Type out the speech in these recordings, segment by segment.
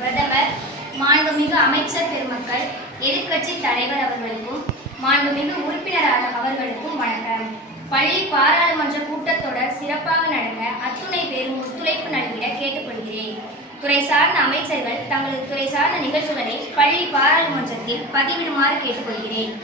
பிரதமர், மாண்புமிகு அமைச்சர் பெருமக்கள், எதிர்க்கட்சி தலைவர் அவர்களுக்கும் மாண்புமிகு உறுப்பினர் அவர்களுக்கும் வணக்கம். பள்ளி பாராளுமன்ற கூட்டத்தொடர் சிறப்பாக நடக்க அத்துணை பேரும் ஒத்துழைப்பு நல்கிட கேட்டுக்கொள்கிறேன். துறை சார்ந்த அமைச்சர்கள் தங்களது துறை சார்ந்த நிகழ்வுகளை பள்ளி பாராளுமன்றத்தில் பதிவிடுமாறு கேட்டுக்கொள்கிறேன்.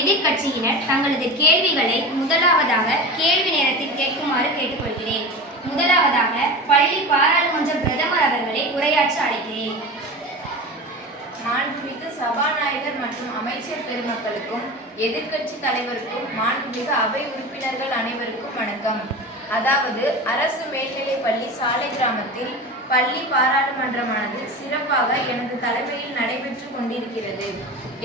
எதிர்க்கட்சியினர் தங்களது கேள்விகளை முதலாவதாக கேள்வி நேரத்தில் கேட்குமாறு கேட்டுக்கொள்கிறேன். முதலாவதாக பள்ளி பாராளுமன்ற பிரதமர் அவர்களை உரையாற்ற அழைக்கிறேன். மாண்புமிகு சபாநாயகர் மற்றும் அமைச்சர் பெருமக்களுக்கும் எதிர்க்கட்சி தலைவருக்கும் மாண்புமிகு அவை உறுப்பினர்கள் அனைவருக்கும் வணக்கம். அதாவது அரசு மேல்நிலைப் பள்ளி சாலை கிராமத்தில் பள்ளி பாராளுமன்றமானது சிறப்பாக எனது தலைமையில் நடைபெற்று கொண்டிருக்கிறது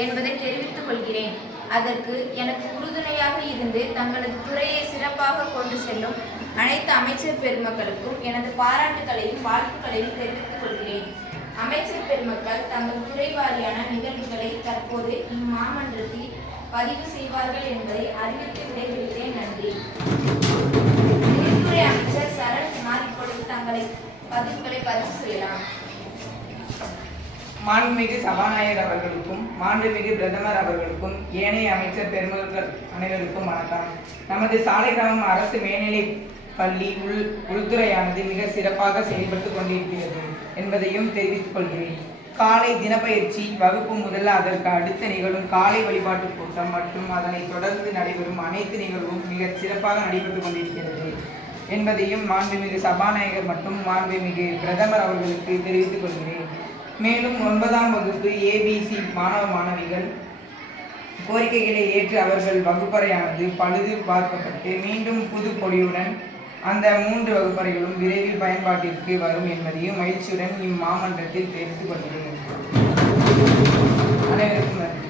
என்பதை தெரிவித்துக் கொள்கிறேன். அதற்கு எனக்கு உறுதுணையாக இருந்து தங்களது துறையை சிறப்பாக கொண்டு செல்லும் அனைத்து அமைச்சர் பெருமக்களுக்கும் எனது பாராட்டுகளையும் வாழ்த்துக்களையும் தெரிவித்துக் கொள்கிறேன். அமைச்சர் பெருமக்கள் தங்கள் துறை வாரியான நிகழ்வுகளை தற்போது இம்மாமன்றத்தில் பதிவு செய்வார்கள் என்பதை அறிவித்து விடைபெறுகிறேன். நன்றி. உள்துறை அமைச்சர் சரண்குமார் இப்பொழுது தங்களை பதிவுகளை பதிவு செய்யலாம். மாண்புமிகு சபாநாயகர் அவர்களுக்கும் மாண்புமிகு பிரதமர் அவர்களுக்கும் ஏனைய அமைச்சர் பெருமக்கள் அனைவருக்கும் வணக்கம். நமது சாலை கிராமம் அரசு மேல்நிலை பள்ளி உள்துறையானது மிக சிறப்பாக செயல்பட்டு கொண்டிருக்கிறது என்பதையும் தெரிவித்துக் கொள்கிறேன். காலை தினப்பயிற்சி வகுப்பு முதல் அதற்கு அடுத்த நிகழும் காலை வழிபாட்டு கூட்டம் மற்றும் அதனை தொடர்ந்து நடைபெறும் அனைத்து நிகழ்வும் மிக சிறப்பாக நடைபெற்று கொண்டிருக்கிறது என்பதையும் மாண்புமிகு சபாநாயகர் மற்றும் மாண்புமிகு பிரதமர் அவர்களுக்கு தெரிவித்துக் கொள்கிறேன். மேலும் 9ஆம் வகுப்பு ABC மாணவ மாணவிகள் கோரிக்கைகளை ஏற்று அவர்கள் வகுப்பறையானது பழுது பார்க்கப்பட்டு மீண்டும் புது பொலிவுடன் அந்த 3 வகுப்பறைகளும் விரைவில் பயன்பாட்டிற்கு வரும் என்பதையும் மகிழ்ச்சியுடன் இம்மாமன்றத்தில் தெரிவித்துக் கொள்கிறேன். அனைவருக்கும் நன்றி.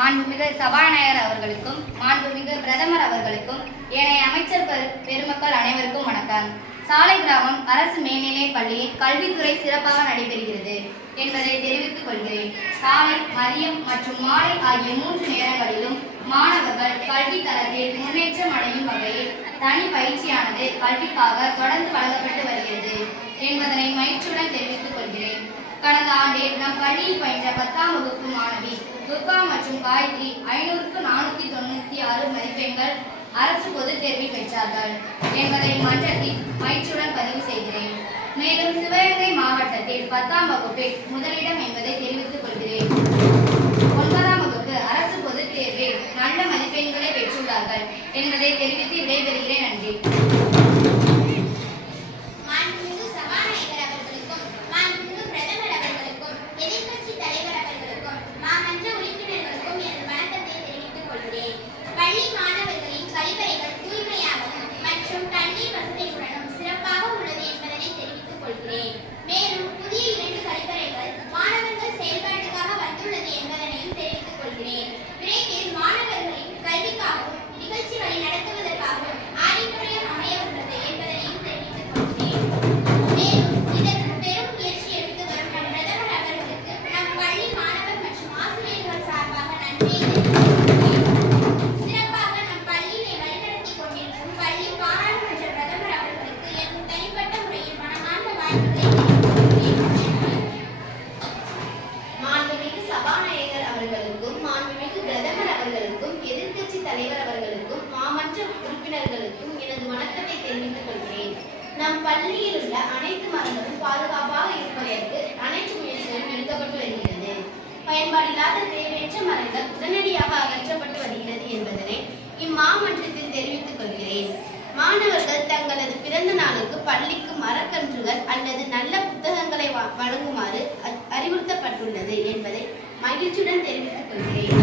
மாண்புமிகு சபாநாயகர் அவர்களுக்கும் மாண்புமிகு பிரதமர் அவர்களுக்கும் ஏனைய அமைச்சர் பெருமக்கள் அனைவருக்கும் வணக்கம். சாலை கிராமம் அரசு மேல்நிலைப் பள்ளியில் கல்வித்துறை சிறப்பாக நடைபெறுகிறது என்பதை தெரிவித்துக் கொள்கிறேன். காலை, மதியம் மற்றும் மாலை ஆகிய 3 நேரங்களிலும் மாணவர்கள் கல்வி தரத்தில் முன்னேற்றம் அடையும் வகையில் தனி பயிற்சியானது கல்விக்காக தொடர்ந்து வழங்கப்பட்டு வருகிறது என்பதனை மகிழ்ச்சியுடன் தெரிவித்துக் கொள்கிறேன். கடந்த ஆண்டில் நம் பள்ளியில் பயின்ற 10ஆம் வகுப்பு மாணவி துர்கா மற்றும் காயத்ரி 500க்கு 496 மதிப்பெண்கள் அரசு பொதுத் தேர்வில் பெற்றார்கள் என்பதை மன்றத்தில் மகிழ்ச்சியுடன் பதிவு செய்கிறேன். மேலும் சிவகங்கை மாவட்டத்தில் 10ஆம் வகுப்பில் முதலிடம் என்பதை தெரிவித்துக் கொள்கிறேன். 9ஆம் வகுப்பு அரசு பொதுத் தேர்வில் நல்ல மதிப்பெண்களை பெற்றுள்ளார்கள் என்பதை தெரிவித்து விடைபெறுகிறேன். நன்றி. மேலும் புதிய 2 கழிப்பறைகள் மாணவர்கள் செயல்பாட்டுக்காக வந்துள்ளது என்பதனையும் தெரிவித்துக் கொள்கிறேன். விரைவில் மாணவர்களின் கல்விக்காகவும் நிகழ்ச்சிகளை நடத்துவதற்காகவும் ஆடிட்டோரியம் அமைய உள்ளது என்பதனையும் தெரிவித்துக் கொள்கிறேன். மேலும் இதற்கு பெரும் முயற்சி எடுத்து வரும் நம் பிரதமர் அவர்களுக்கு நம் பள்ளி மாணவர் மற்றும் ஆசிரியர்கள் சார்பாக நன்றியை சிறப்பாக நம் பள்ளியை வழிநடத்தி கொண்டிருக்கும் பள்ளி பாராளுமன்ற பிரதமர் அவர்களுக்கு என் தனிப்பட்ட முறையில் மனமார்ந்த வாழ்த்துக்களை சபாநாயகர் அவர்களுக்கும் மாண்புமிகு பிரதமர் அவர்களுக்கும் எதிர்க்கட்சி தலைவர் அவர்களுக்கும் மாமன்ற உறுப்பினர்களுக்கும் எனது வணக்கத்தை தெரிவித்துக் கொள்கிறேன். நம் பள்ளியில் உள்ள அனைத்து மரங்களும் பாதுகாப்பாக இருப்பதற்கு அனைத்து முயற்சிகளும் எடுக்கப்பட்டு வருகிறது. பயன்பாடில்லாத தேவையற்ற மரங்கள் உடனடியாக அகற்றப்பட்டு வருகிறது என்பதனை இம்மாமன்றத்தில் தெரிவித்துக் கொள்கிறேன். மாணவர்கள் தங்களது பிறந்த நாளுக்கு பள்ளிக்கு மரக்கன்றுகள் அல்லது நல்ல புத்தகங்களை வழங்குமாறு அறிவுறுத்தப்பட்டுள்ளது என்பதை மகிழ்ச்சியுடன் தெரிவித்துக் கொள்கிறேன்.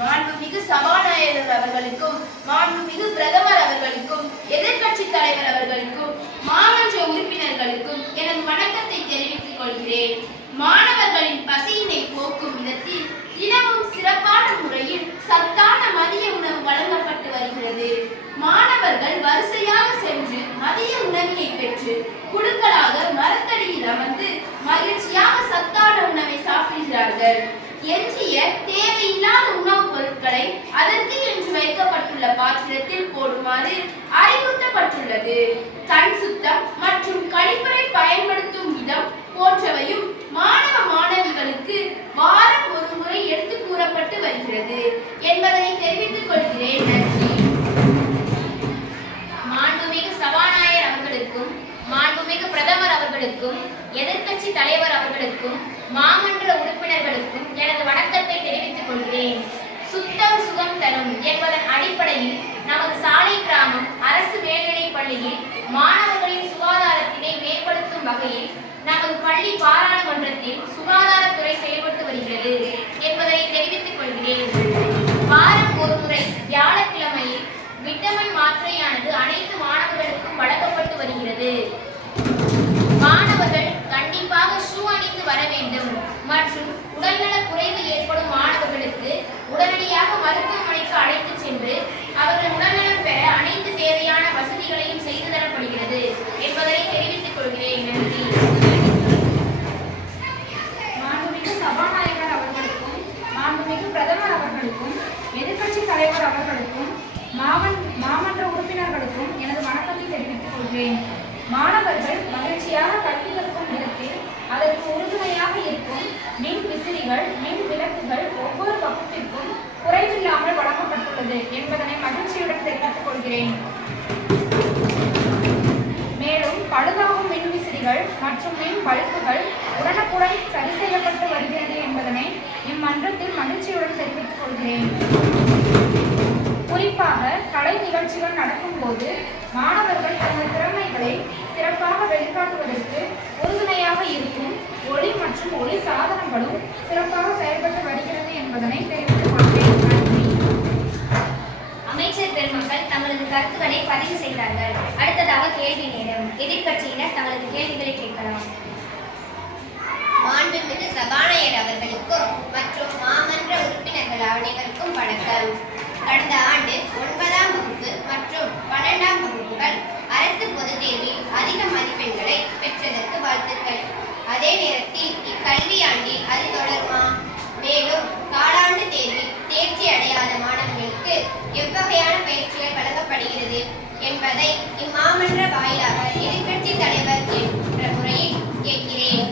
மாண்புமிகு சபாநாயகர் அவர்களுக்கும் மாண்புமிகு பிரதமர் அவர்களுக்கும் எதிர்க்கட்சி தலைவர் அவர்களுக்கும் மாமன்ற உறுப்பினர்களுக்கும் எனது வணக்கத்தை தெரிவித்துக் கொள்கிறேன். மாணவர்களின் பசியினை போக்கும் விதத்தில் தினமும் சிறப்பான முறையில் சத்தான மதிய உணவு வழங்கப்பட்டு வருகிறது. மாணவர்கள் வரிசையாக சென்று மதிய உணவினை பெற்று குழுக்களாக மரத்தடியில் அமர்ந்து மகிழ்ச்சியாக சத்தான உணவை சாப்பிடுகிறார்கள். எஞ்சிய தேவையில்லாத உணவுப் பொருட்களை அதற்கு என்று வைக்கப்பட்டுள்ள பாத்திரத்தில் போடுமாறு அறிவுறுத்தப்பட்டுள்ளது. மாண்புமிகு பிரதமர் அவர்களுக்கும் எதிர்க்கட்சி தலைவர் அவர்களுக்கும் மாமன்ற உறுப்பினர்களுக்கும் எனது வணக்கத்தை தெரிவித்துக் கொள்கிறேன். சுத்தம் சுகம் தரும் என்பதன் அடிப்படையில் நமது சாலை கிராமம் அரசு மேல்நிலைப் பள்ளியில் மாணவர்களின் சுகாதாரத்தினை மேம்படுத்தும் வகையில் நமது பள்ளி பாராளுமன்றத்தில் சுகாதாரத்துறை செயல்பட்டு வருகிறது என்பதை தெரிவித்துக் கொள்கிறேன். வாரம் ஒரு முறை வியாழக்கிழமையில் விட்டமின் மாத்திரையானது அனைத்து மாணவர்களுக்கும் வழங்கப்பட்டு வருகிறது. மாணவர்கள் கண்டிப்பாக ஷூ அணிந்து வர வேண்டும் மற்றும் உடல்நலக் குறைவு ஏற்படும் மாணவர்களுக்கு உடனடியாக மருத்துவமனைக்கு அழைத்து சென்று அவர்கள் உடல்நலம் பெற அனைத்து தேவையான வசதிகளையும் செய்து தரப்படுகிறது என்பதை தெரிவித்துக் கொள்கிறேன். நன்றி. மாண்புமிகு சபாநாயகர் அவர்களுக்கும் மாண்புமிகு பிரதமர் அவர்களுக்கும் எதிர்க்கட்சி தலைவர் அவர்களுக்கும் மாமன்ற உறுப்பினர்களுக்கும் எனது வணக்கத்தை தெரிவித்துக் கொள்கிறேன். மாணவர்கள் மகிழ்ச்சியாக கல்வி கற்கும் விதத்தில் அதற்கு உறுதுணையாக இருக்கும் மின் விசிறிகள் மின் விளக்குகள் ஒவ்வொரு வகுப்பிற்கும் குறைவில்லாமல் வழங்கப்பட்டுள்ளது என்பதனை மகிழ்ச்சியுடன் தெரிவித்துக் கொள்கிறேன். மேலும் பழுதாகும் மின் விசிறிகள் மற்றும் மின் பல்புகள் உடனுக்குடன் சரி செய்யப்பட்டு வருகிறது என்பதனை இம்மன்றத்தில் மகிழ்ச்சியுடன் தெரிவித்துக் கொள்கிறேன். குறிப்பாக கலை நிகழ்ச்சிகள் நடக்கும்போது மாணவர்கள் தங்கள் திறமைகளை சிறப்பாக வெளிக்காட்டுவதற்கு உறுதுணையாக இருக்கும் ஒளி மற்றும் ஒளி சாதனங்களும் சிறப்பாக செயல்பட்டு வருகிறது என்பதனை தெரிவித்துக் கொள்கிறேன். நன்றி. அமைச்சர் பெருமக்கள் தங்களது கருத்துக்களை பதிவு செய்தார்கள். அடுத்ததாக கேள்வி நேரம். எதிர்க்கட்சியினர் தங்களது கேள்விகளை கேட்கலாம். மாண்புமிகு சபாநாயகர் அவர்களுக்கும் மற்றும் மாமன்ற உறுப்பினர்கள் அனைவருக்கும் வணக்கம். கடந்த ஆண்டு 9ஆம் வகுப்பு மற்றும் 12ஆம் வகுப்புகள் அரசு பொதுத் தேர்வில் அதிக மதிப்பெண்களை பெற்றதற்கு வாழ்த்துக்கள். அதே நேரத்தில் இக்கல்வியாண்டில் அது தொடருமா? மேலும் காலாண்டு தேர்வில் தேர்ச்சி அடையாத மாணவர்களுக்கு எவ்வகையான பயிற்சிகள் வழங்கப்படுகிறது என்பதை இம்மாமன்ற வாயிலாக எதிர்க்கட்சி தலைவர் என்ற முறையில் கேட்கிறேன்.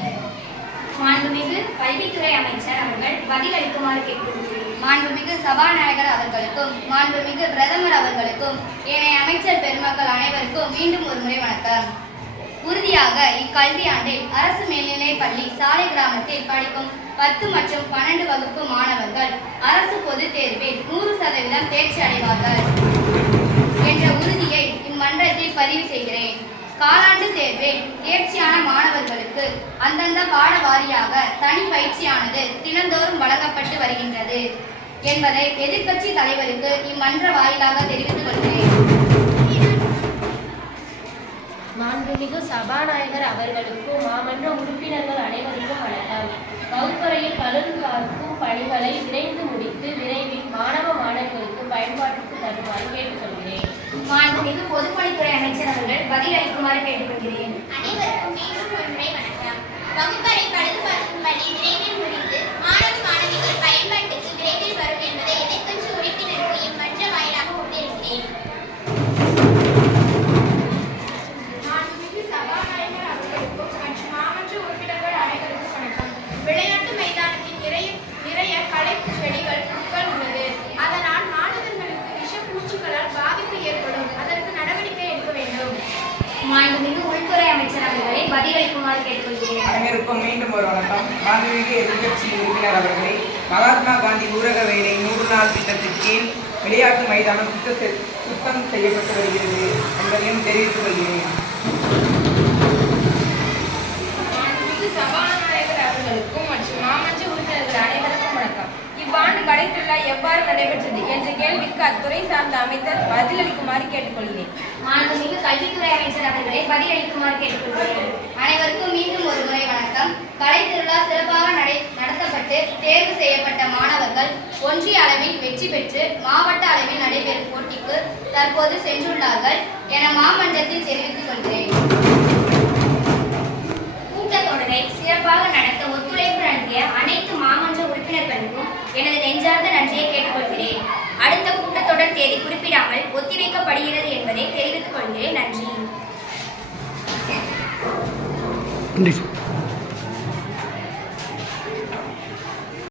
மாண்புமிகு கல்வித்துறை அமைச்சர் அவர்கள் பதிலளிக்குமாறு கேட்கிறேன். மாண்புமிகு சபாநாயகர் அவர்களுக்கும் மாண்புமிகு பிரதமர் அவர்களுக்கும் ஏனைய அமைச்சர் பெருமக்கள் அனைவருக்கும் மீண்டும் ஒரு முறை வணக்கம். உறுதியாக இக்கல்வியாண்டில் அரசு மேல்நிலைப் பள்ளி சாலை கிராமத்தில் படிக்கும் 10 மற்றும் 12 வகுப்பு மாணவர்கள் அரசு பொதுத் தேர்வில் 100% தேர்ச்சி அடைவார்கள் என்ற உறுதியை இம்மன்றத்தில் பதிவு செய்கிறேன். காலாண்டு தேர்வில் தேர்ச்சியான மாணவர்களுக்கு அந்தந்த பாட வாரியாக தனி பயிற்சியானது தினந்தோறும் வழங்கப்பட்டு வருகின்றது என்பதை எதிர்க்கட்சி தலைவருக்கு இம்மன்ற வாயிலாக தெரிவித்துக் கொள்கிறேன். மாண்புமிகு சபாநாயகர் அவர்களுக்கும் மாமன்ற உறுப்பினர்கள் அனைவருக்கும் வணக்கம். வகுப்பறையில் பழுது பார்க்கும் பணிகளை விரைந்து முடித்து விரைவில் மாணவர்களுக்கு பயன்பாட்டுக்கு தருமாறு கேட்டுக்கொள்கிறேன். மாண்புமிகு பொதுப்பணித்துறை அமைச்சர் அவர்கள் பதிலளிக்குமாறு கேட்டுக்கொள்கிறேன். அனைவருக்கும் மீண்டும் ஒரு முறை வணக்கம். வகுப்பறை பழுது பார்க்கும் பணி விரைவில் முடிந்து மாணவிகள் பயன்பாட்டுக்கு விரைவில் வரும் என்பதை எதிர்க்கட்சி உறுப்பினருக்கு இம்மன்ற வாயிலாக கொண்டிருக்கிறேன். மாண்புமிகு சபாநாயகர் அவர்களுக்கும் மற்றும் மாமன்ற உறுப்பினர்கள் அனைவருக்கும் வணக்கம். விளையாட்டு மைதானத்தில் நிறைய களை செடிகள் புற்கள் உள்ளது. அதனால் மாணவர்களுக்கு விஷப்பூச்சிகளால் பாதிப்பு ஏற்படும். அதற்கு நடவடிக்கை எடுக்க வேண்டும். மாண்புமிகு உள்துறை அமைச்சர் அவர்களை பதிலளிக்குமாறு கேட்டுக்கொள்கிறேன். அனைவருக்கும் மீண்டும் ஒரு வணக்கம். மாண்புமிகு எதிர்க்கட்சி உறுப்பினர் அவர்களை மகாத்மா காந்தி ஊரக வேலை 100 நாள் திட்டத்தின் கீழ் விளையாட்டு மைதானம் சுத்தம் செய்யப்பட்டு வருகிறது என்பதையும் தெரிவித்துக் கொள்கிறேன். மாண்புமிகு சபாநாயகர் அவர்களுக்கும் மற்றும் மாமன்ற உறுப்பினர்கள் அனைவருக்கும் வணக்கம். இவ்வாண்டு கடைத்திருவிழா எவ்வாறு நடைபெற்றது என்ற கேள்விக்கு அத்துறை சார்ந்த அமைச்சர் பதிலளிக்குமாறு கேட்டுக்கொள்கிறேன். மாண்புமிகு கல்வித்துறை அமைச்சர் அவர்களை பதிலளிக்குமாறு கேட்டுக்கொள்கிறேன். அனைவருக்கும் மீண்டும் ஒரு முறை வணக்கம். கலை திருவிழா சிறப்பாக நடத்தப்பட்டு தேர்வு செய்யப்பட்ட மாணவர்கள் ஒன்றிய அளவில் வெற்றி பெற்று மாவட்ட அளவில் நடைபெறும் போட்டிக்கு தற்போது சென்றுள்ளார்கள் என மாமன்றத்தில் தெரிவித்துக் கொள்கிறேன். கூட்டத்தொடரை சிறப்பாக நடத்த ஒத்துழைப்பு நல்கிய அனைத்து மாமன்ற உறுப்பினர்களுக்கும் எனது நெஞ்சார்ந்த நன்றியை கேட்டுக்கொள்கிறேன். அடுத்த கூட்டத்தொடர் தேதி குறிப்பிடாமல் ஒத்திவைக்கப்படுகிறது என்பதை தெரிவித்துக் கொள்கிறேன். நன்றி.